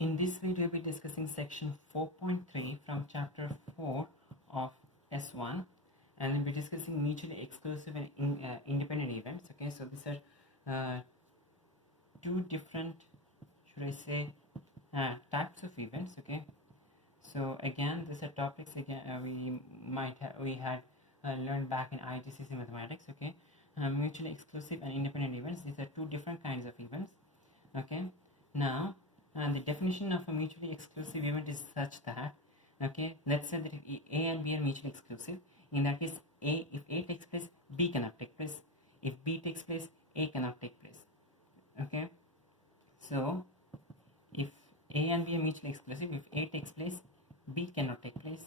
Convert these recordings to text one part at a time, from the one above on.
In this video, we'll be discussing section 4.3 from chapter 4 of S1, and we'll be discussing mutually exclusive and independent events. Okay, so these are two different, should I say, types of events. Okay, so again, these are topics again we had learned back in IGCSE mathematics. Okay, mutually exclusive and independent events. These are two different kinds of events. Okay, now. And the definition of a mutually exclusive event is such that, okay, let's say that if A and B are mutually exclusive, in that case, if A takes place, B cannot take place. If B takes place, A cannot take place. Okay, so if A and B are mutually exclusive, if A takes place, B cannot take place.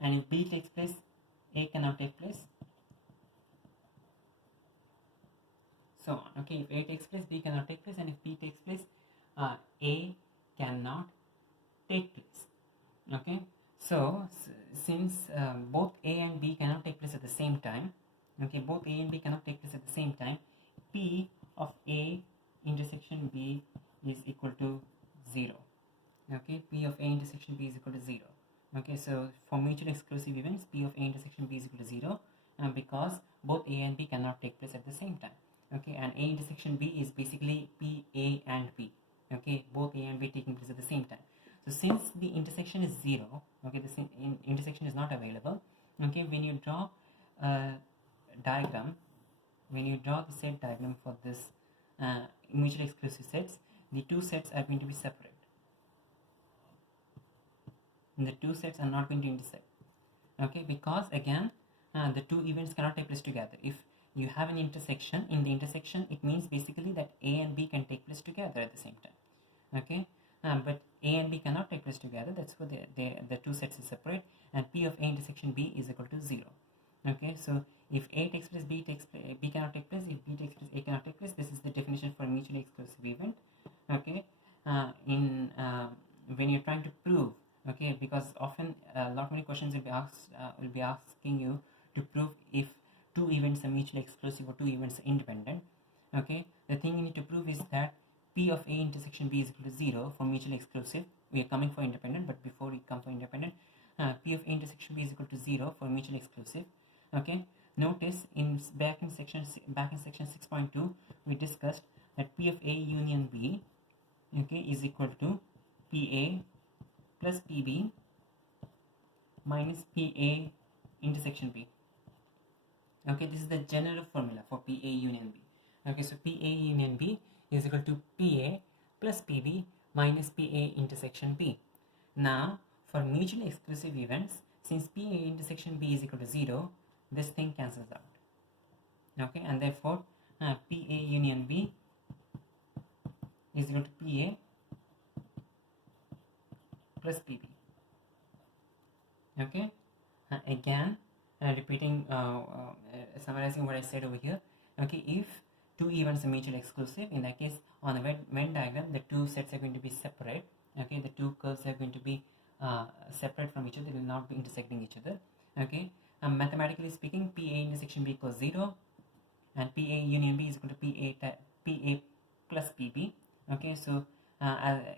And if B takes place, A cannot take place. So on. Okay, if A takes place, B cannot take place, and if B takes place, A cannot take place. Okay, so since both A and B cannot take place at the same time, okay, both A and B cannot take place at the same time, P of A intersection B is equal to 0. Okay, P of A intersection B is equal to 0. Okay, so for mutually exclusive events, P of A intersection B is equal to 0, because both A and B cannot take place at the same time. Okay, and A intersection B is basically P, A and B. Okay, both A and B taking place at the same time. So since the intersection is 0, okay, the intersection is not available. Okay, when you draw a diagram, when you draw the set diagram for this mutually exclusive sets, the two sets are going to be separate. And the two sets are not going to intersect. Okay, because again, the two events cannot take place together. If you have an intersection, in the intersection it means basically that A and B can take place together at the same time. Okay, but A and B cannot take place together. That's why the two sets are separate, and P of A intersection B is equal to 0. Okay, so if A takes place, B cannot take place. If B takes place, A cannot take place. This is the definition for a mutually exclusive event. Okay, when you're trying to prove, okay, because often a lot many questions will be asking you to prove if two events are mutually exclusive or two events are independent. Okay, the thing you need to prove is that P of A intersection B is equal to 0 for mutually exclusive. We are coming for independent, but before we come for independent, P of A intersection B is equal to 0 for mutually exclusive. Okay, notice back in section 6.2 we discussed that P of A union B, okay, is equal to PA plus PB minus PA intersection B. Okay, this is the general formula for PA union B. Okay, so PA union B is equal to PA plus PB minus PA intersection B. Now, for mutually exclusive events, since PA intersection B is equal to 0, this thing cancels out. Okay, and therefore, PA union B is equal to PA plus PB. Okay, again, repeating, summarizing what I said over here. Okay, if two events are mutually exclusive, in that case, on the Venn diagram, the two sets are going to be separate. Okay, the two curves are going to be separate from each other. They will not be intersecting each other. Okay, mathematically speaking, PA intersection B equals 0, and PA union B is equal to PA plus PB. Okay, so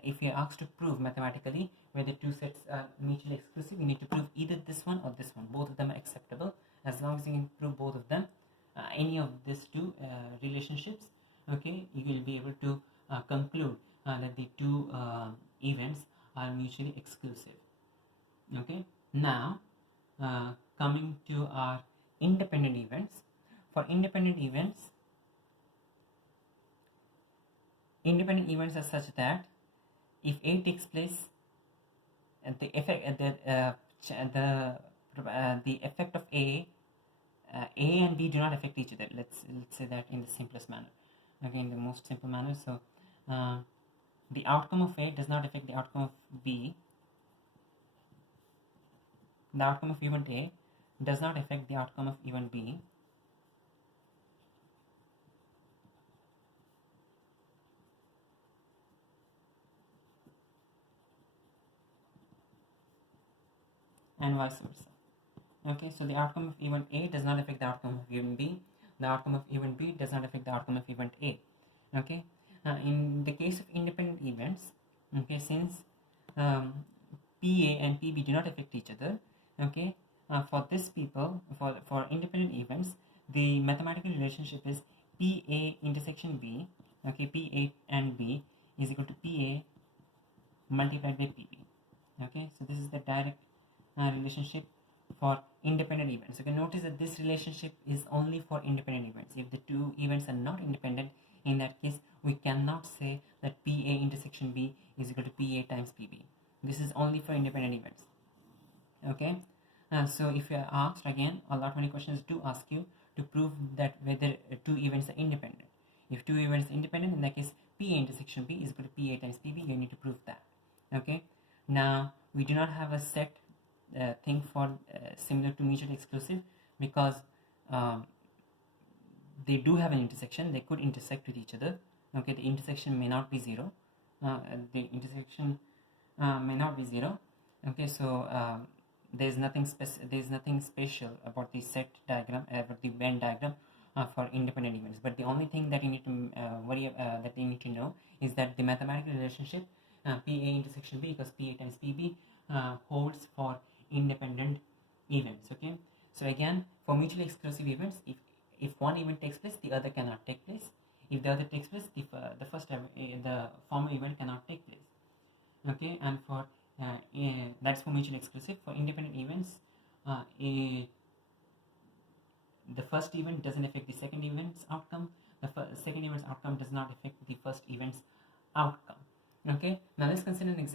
if you are asked to prove mathematically whether two sets are mutually exclusive, you need to prove either this one or this one. Both of them are acceptable. As long as you can prove both of them, any of these two relationships, okay, you will be able to conclude that the two events are mutually exclusive. Okay, now coming to our independent events. For independent events are such that if A takes place, the effect of A and B do not affect each other. Let's say that in the simplest manner. Okay, in the most simple manner. So the outcome of A does not affect the outcome of B. The outcome of event A does not affect the outcome of event B. And vice versa. Okay, so the outcome of event A does not affect the outcome of event B. the outcome of event B does not affect the outcome of event A. Okay, in the case of independent events, okay, since PA and PB do not affect each other, okay, for this people, for independent events, the mathematical relationship is PA intersection B, okay, PA and B is equal to PA multiplied by PB. Okay, so this is the direct relationship for independent events. Okay, notice that this relationship is only for independent events. If the two events are not independent, in that case we cannot say that PA intersection B is equal to PA times PB. This is only for independent events. Okay, so if you are asked again, a lot many questions do ask you to prove that whether two events are independent. If two events are independent, in that case PA intersection B is equal to PA times PB. You need to prove that. Okay, now we do not have a set thing for similar to mutually exclusive, because they do have an intersection. They could intersect with each other. Okay, the intersection may not be zero. The intersection may not be zero. Okay, so there's nothing special about the set diagram, about the Venn diagram for independent events. But the only thing that you need to that you need to know is that the mathematical relationship PA intersection B equals PA times PB holds for independent events. Okay, so again, for mutually exclusive events, if one event takes place, the other cannot take place. If the other takes place, the former event cannot take place. Okay, and for that's for mutually exclusive. For independent events, the first event doesn't affect the second event's outcome. The second event's outcome does not affect the first event's outcome. Okay, now let's consider an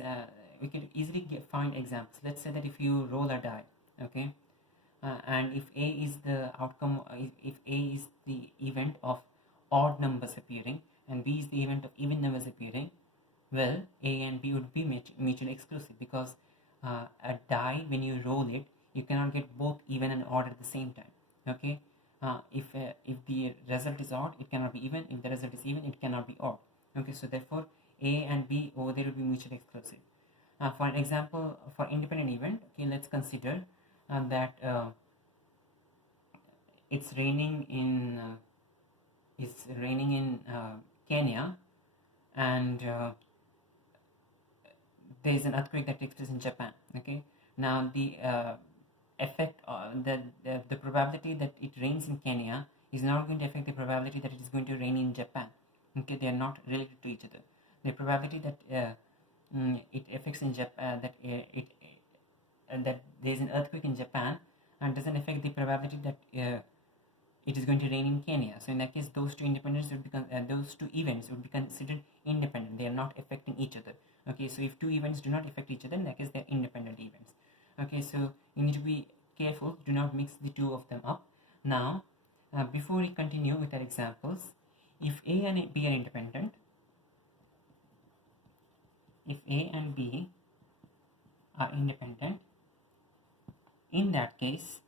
we can easily find examples. Let's say that if you roll a die, okay, and if A is the outcome, if A is the event of odd numbers appearing and B is the event of even numbers appearing, well, A and B would be mutually exclusive, because a die, when you roll it, you cannot get both even and odd at the same time. Okay, if the result is odd, it cannot be even. If the result is even, it cannot be odd. Okay, so therefore A and B over there will be mutually exclusive. For an example, for independent event, okay, let's consider that it's raining in Kenya, and there is an earthquake that takes place in Japan. Okay, now the effect, the probability that it rains in Kenya is not going to affect the probability that it is going to rain in Japan. Okay, they are not related to each other. The probability that it affects in Japan, that that there is an earthquake in Japan, and doesn't affect the probability that it is going to rain in Kenya. So in that case, those two those two events would be considered independent. They are not affecting each other. Okay, so if two events do not affect each other, in that case, they are independent events. Okay, so you need to be careful. Do not mix the two of them up. Now, before we continue with our examples, if A and B are independent, if A and B are independent, in that case,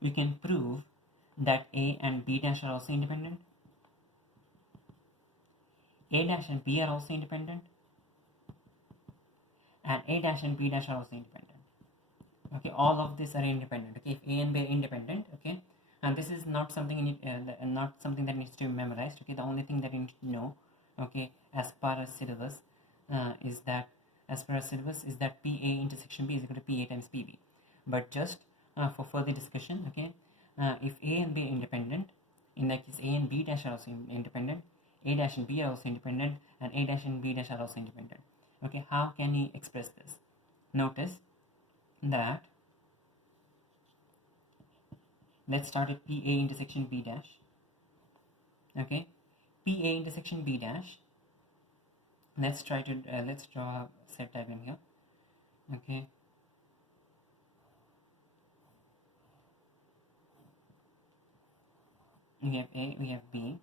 we can prove that A and B dash are also independent. A dash and B are also independent, and A dash and B dash are also independent. Okay, all of these are independent. Okay, if A and B are independent, okay, and this is not something not something that needs to be memorized. Okay, the only thing that you need to know, okay, as per our syllabus, is that PA intersection B is equal to PA times PB. But just for further discussion, okay, if A and B are independent, in that case A and B dash are also independent, A dash and B are also independent, and A dash and B dash are also independent. Okay, how can we express this? Notice that, let's start with PA intersection B dash. Okay, PA intersection B dash. Let's draw a set diagram here. Okay, we have A, we have B.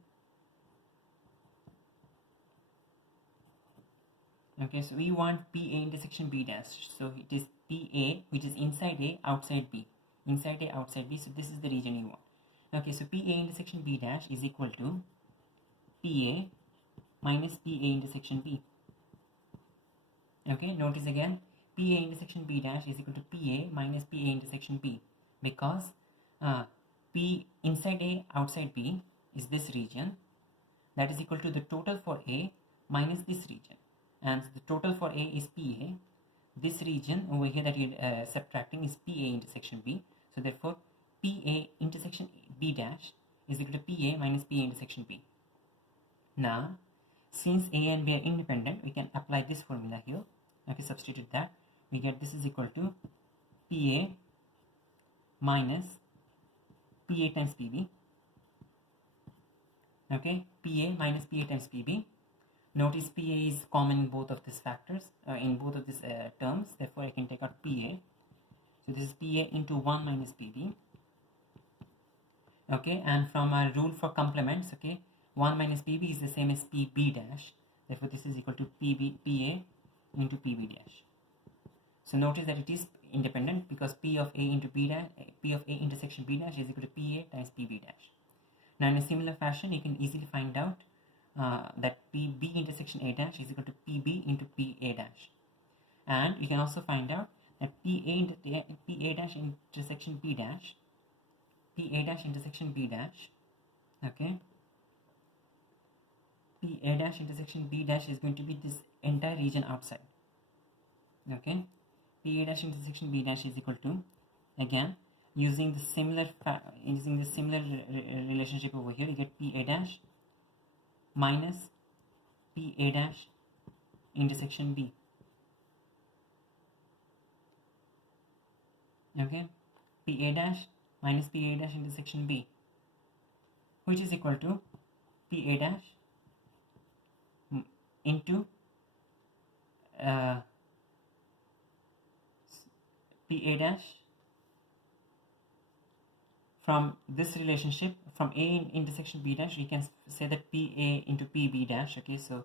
Okay, so we want PA intersection B dash. So it is PA, which is inside A, outside B. Inside A, outside B. So this is the region you want. Okay, so PA intersection B dash is equal to PA minus PA intersection B. Okay, notice again, PA intersection B dash is equal to PA minus PA intersection B, because P inside A outside B is this region, that is equal to the total for A minus this region, and the total for A is PA. This region over here that you're subtracting is PA intersection B, so therefore PA intersection B dash is equal to PA minus PA intersection B. Now since A and B are independent, we can apply this formula here. Okay, substitute that, we get this is equal to PA minus PA times PB. Okay, PA minus PA times PB. Notice PA is common in both of these factors, in both of these terms, therefore I can take out PA. So this is PA into 1 minus PB. Okay, and from our rule for complements, okay, 1 minus PB is the same as PB dash, therefore this is equal to PA into PB dash. So notice that it is independent because P of A into B dash, P of A intersection B dash is equal to PA times PB dash. Now in a similar fashion, you can easily find out that PB intersection A dash is equal to PB into PA dash, and you can also find out that PA dash intersection B dash, PA dash intersection B dash, okay, PA dash intersection B dash is going to be this entire region outside. Okay, PA dash intersection B dash is equal to, again using the similar relationship over here, you get PA dash minus PA dash intersection B. Okay, PA dash minus PA dash intersection B, which is equal to PA dash into PA dash, from this relationship from A intersection B dash, we can say that PA into PB dash. Okay, so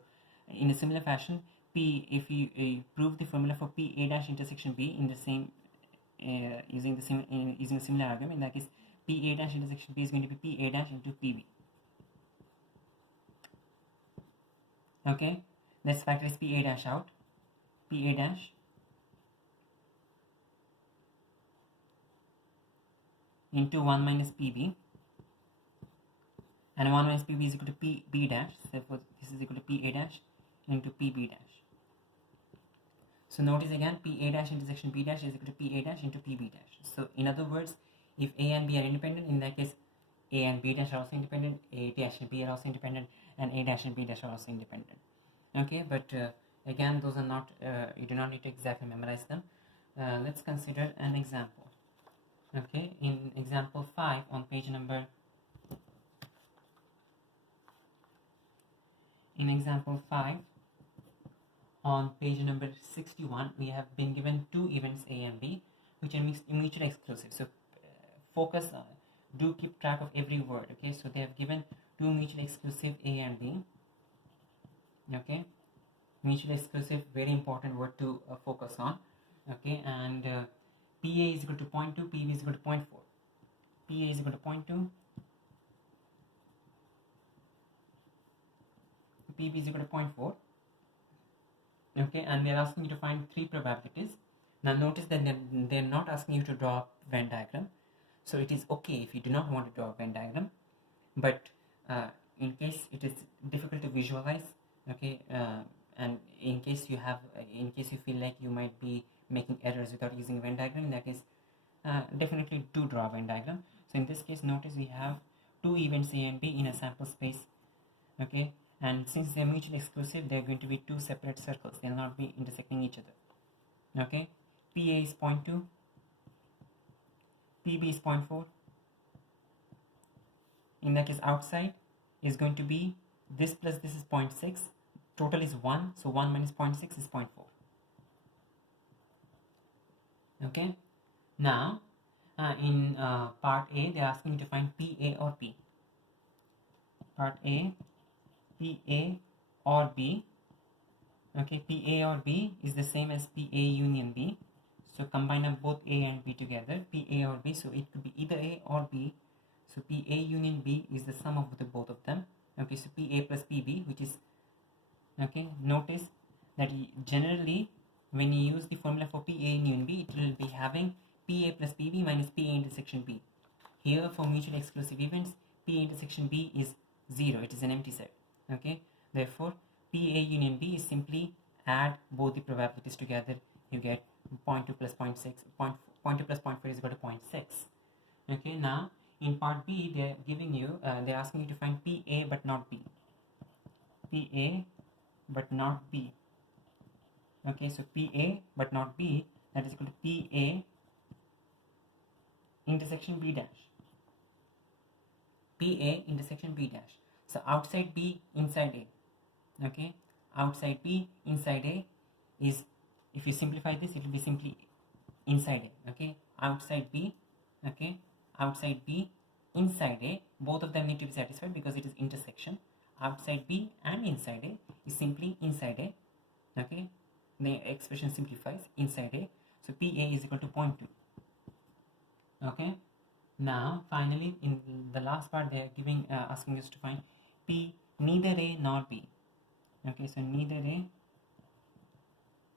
in a similar fashion, if you prove the formula for PA dash intersection B in the same using a similar argument, in that case PA dash intersection B is going to be PA dash into PB. Okay, let's factorize PA dash out. PA dash into 1 minus PB, and 1 minus PB is equal to PB dash, therefore this is equal to PA dash into PB dash. So notice again, PA dash intersection B dash is equal to PA dash into PB dash. So in other words, if A and B are independent, in that case A and B dash are also independent, A dash and B are also independent, and A dash and B dash are also independent. Okay, but again, those are not, you do not need to exactly memorize them. Let's consider an example. Okay, in example 5 on page number, in example 5 on page number 61, we have been given two events A and B which are mutually exclusive. So focus on, do keep track of every word. Okay, so they have given two mutually exclusive A and B. Okay, mutually exclusive, very important word to focus on. Okay, and PA is equal to 0.2, PB is equal to 0.4. PA is equal to 0.2, PB is equal to 0.4. Okay, and they are asking you to find three probabilities. Now notice that they're not asking you to draw a Venn diagram, so it is okay if you do not want to draw a Venn diagram, but in case it is difficult to visualize, okay, and in case you feel like you might be making errors without using a Venn diagram, that is definitely do draw a Venn diagram. So in this case, notice we have two events A and B in a sample space. Okay, and since they are mutually exclusive, they are going to be two separate circles, they will not be intersecting each other. Okay, PA is 0.2, PB is 0.4. In that case, outside is going to be this plus this is 0.6, total is 1, so 1 minus 0.6 is 0.4. Okay, now in part A, they are asking you to find PA or P. Part A, PA or B. Okay, PA or B is the same as PA union B. So combine up both A and B together, PA or B. So it could be either A or B. So PA union B is the sum of the both of them. Okay, so PA plus PB, which is, okay, notice that generally when you use the formula for PA union B, it will be having PA plus PB minus PA intersection B. Here for mutually exclusive events, P intersection B is 0, it is an empty set. Okay, therefore PA union B is simply add both the probabilities together, you get 0.2 plus 0.6, 0.2 plus 0.4 is equal to 0.6. Okay, now in part B they're giving you, they're asking you to find PA but not B. PA but not B. Okay, so PA but not B, that is equal to PA intersection B dash. PA intersection B dash. So outside B, inside A. Okay, outside B, inside A is, if you simplify this, it will be simply inside A. Okay, outside B, okay, outside B, inside A, both of them need to be satisfied because it is intersection. Outside B and inside A is simply inside A. Okay, the expression simplifies inside A. So PA is equal to 0.2. Okay, now finally in the last part they are giving asking us to find P neither A nor B. Okay, so neither A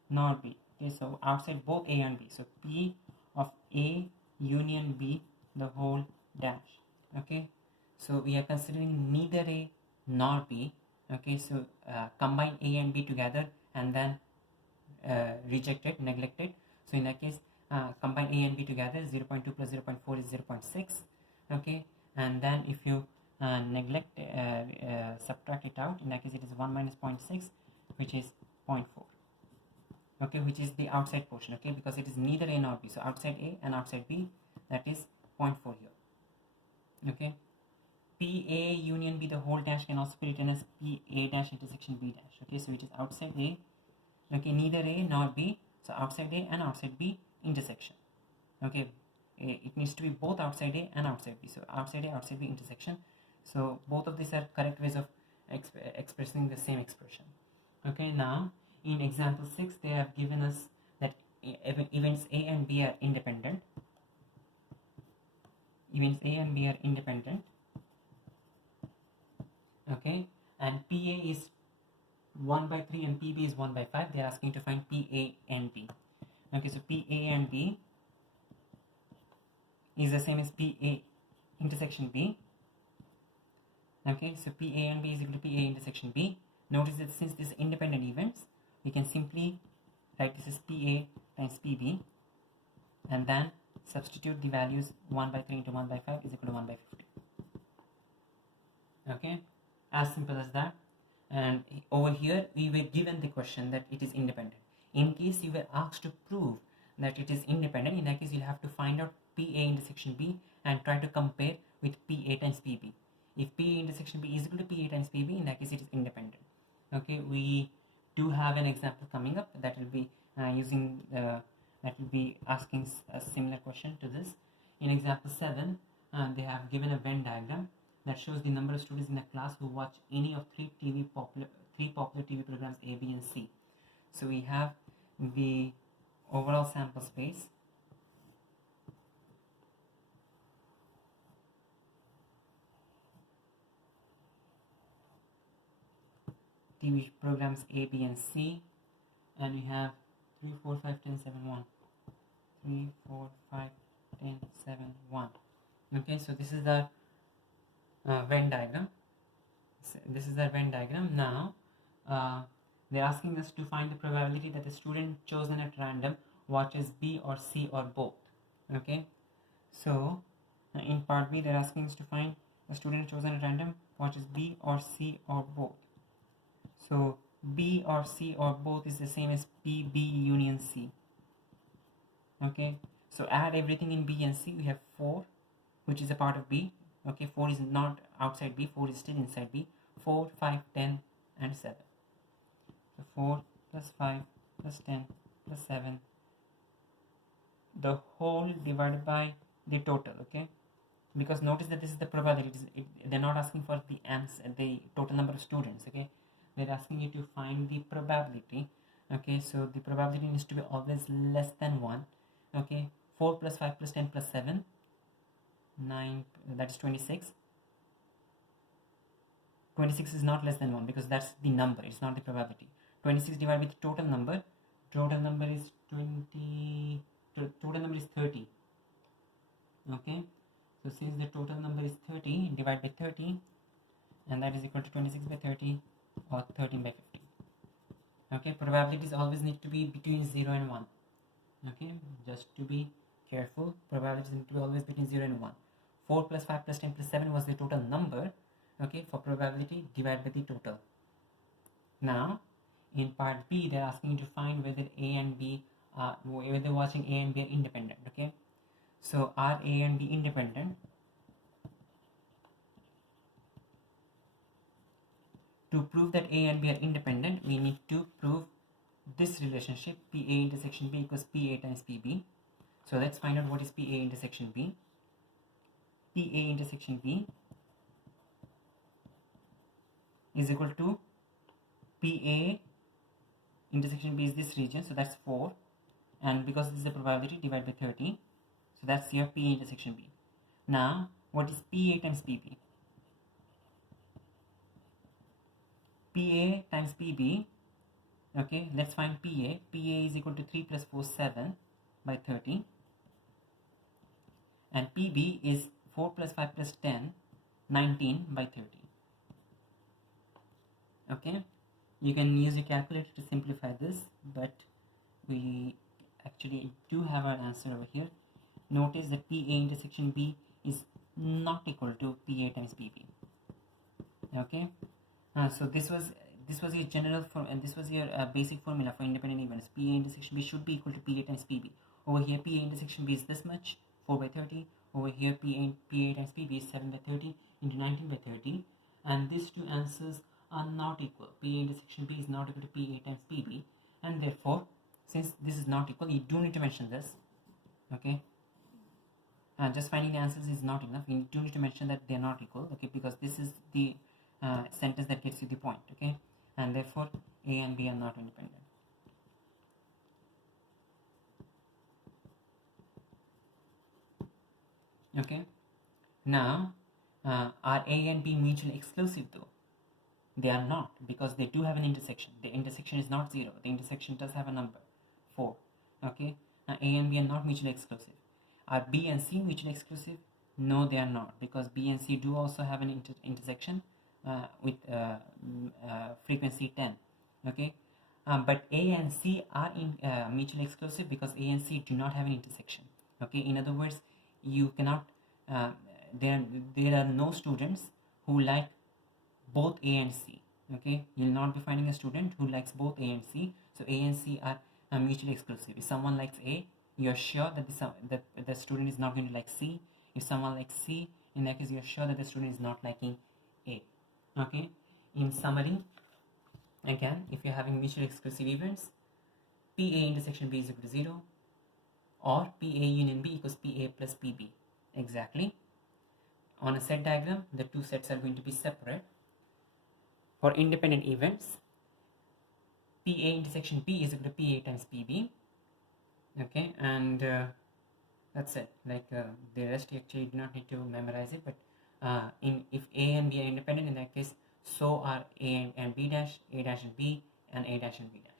nor B. Okay, so outside both A and B, so P of A union B the whole dash. Okay, so we are considering neither A nor B. Okay, so combine A and B together and then reject it, neglect it. So in that case, combine A and B together, 0.2 plus 0.4 is 0.6. Okay, and then if you neglect, subtract it out, in that case it is 1 minus 0.6, which is 0.4. Okay, which is the outside portion. Okay, because it is neither A nor B, so outside A and outside B, that is 0.4 here. Okay, PA union B the whole dash can also be written as PA dash intersection B dash. Okay, so it is outside A, okay, neither A nor B, so outside A and outside B intersection. Okay, it needs to be both outside A and outside B, so outside A, outside B intersection. So both of these are correct ways of expressing the same expression. Okay, now in example 6 they have given us that events A and B are independent. Events A and B are independent. Okay, and PA is 1 by 3 and PB is 1 by 5. They are asking to find PA and B. Okay, so PA and B is the same as PA intersection B. Okay, so PA and B is equal to PA intersection B. Notice that since these are independent events, we can simply write this as PA times PB and then substitute the values 1 by 3 into 1 by 5 is equal to 1 by 50. Okay, as simple as that. And over here we were given the question that it is independent. In case you were asked to prove that it is independent, in that case you'll have to find out PA intersection B and try to compare with PA times PB. If PA intersection B is equal to PA times PB, in that case it is independent. Okay, we do have an example coming up that will be that will be asking a similar question to this. In example 7, they have given a Venn diagram that shows the number of students in a class who watch any of three popular TV programs A, B, and C. So we have the overall sample space. TV programs A, B, and C, and we have 3, 4, 5, 10, 7, 1. 3, 4, 5, 10, 7, 1. Okay, so this is the Venn diagram. This is the Venn diagram. Now they're asking us to find the probability that the student chosen at random watches B or C or both. Okay, so in part B they're asking us to find a student chosen at random watches B or C or both. So B or C or both is the same as PB union C. Okay, so add everything in B and C. We have 4, which is a part of B. Okay, 4 is not outside B, 4 is still inside B. 4, 5, 10, and 7. So 4 plus 5 plus 10 plus 7. The whole divided by the total. Okay, because notice that this is the probability. They're not asking for the answer, the total number of students. Okay, they're asking you to find the probability. Okay, so the probability needs to be always less than 1. Okay, 4 plus 5 plus 10 plus 7, 9, that is 26. 26 is not less than 1 because that's the number, it's not the probability. 26 divided with total number is 30. Okay, So since the total number is 30, divide by 30, and that is equal to 26 by 30 or 13 by 50. Okay, probabilities always need to be between 0 and 1. Okay, just to be careful, probabilities need to be always between 0 and 1. 4 plus 5 plus 10 plus 7 was the total number. Okay, for probability, divide by the total. Now, in part B, they're asking you to find whether A and B, whether watching A and B are independent. Okay, so are A and B independent? To prove that A and B are independent, we need to prove this relationship, PA intersection B equals PA times PB. So let's find out what is PA intersection B. PA intersection B is equal to PA intersection B is this region, so that's 4, and because this is the probability, divide by 30, so that's your PA intersection B. Now what is PA times PB? PA times PB, okay, let's find PA. PA is equal to 3 plus 4, 7 by 30, and PB is 4 plus 5 plus 10, 19 by 30. Okay, you can use your calculator to simplify this, but we actually do have our answer over here. Notice that PA intersection B is not equal to PA times PB. Okay, so this was your general form, and this was your basic formula for independent events. PA intersection B should be equal to PA times PB. Over here, PA intersection B is this much, 4 by 30. Over here, PA times PB is 7 by 30 into 19 by 30, and these two answers are not equal. PA intersection B is not equal to PA times PB, and therefore, since this is not equal, you do need to mention this. Okay, just finding the answers is not enough. You do need to mention that they are not equal. Okay, because this is the sentence that gets you the point. Okay, and therefore A and B are not independent. Okay, now are A and B mutually exclusive though? They are not, because they do have an intersection. The intersection is not 0. The intersection does have a number 4. Okay, now A and B are not mutually exclusive. Are B and C mutually exclusive? No, they are not, because B and C do also have an intersection with frequency 10. Okay, but A and C are mutually exclusive because A and C do not have an intersection. Okay, in other words, you cannot there are no students who like both A and C. Okay, you'll not be finding a student who likes both A and C. So A and C are mutually exclusive. If someone likes A, you're sure that the student is not going to like C. If someone likes C, in that case you're sure that the student is not liking A. Okay, in summary, again, if you're having mutually exclusive events, PA intersection B is equal to 0, or PA union B equals PA plus PB. Exactly. On a set diagram, the two sets are going to be separate. For independent events, PA intersection B is equal to PA times PB. Okay, and that's it. Like the rest, you actually do not need to memorize it. But if A and B are independent, in that case, so are A and B dash, A dash and B, and A dash and B dash.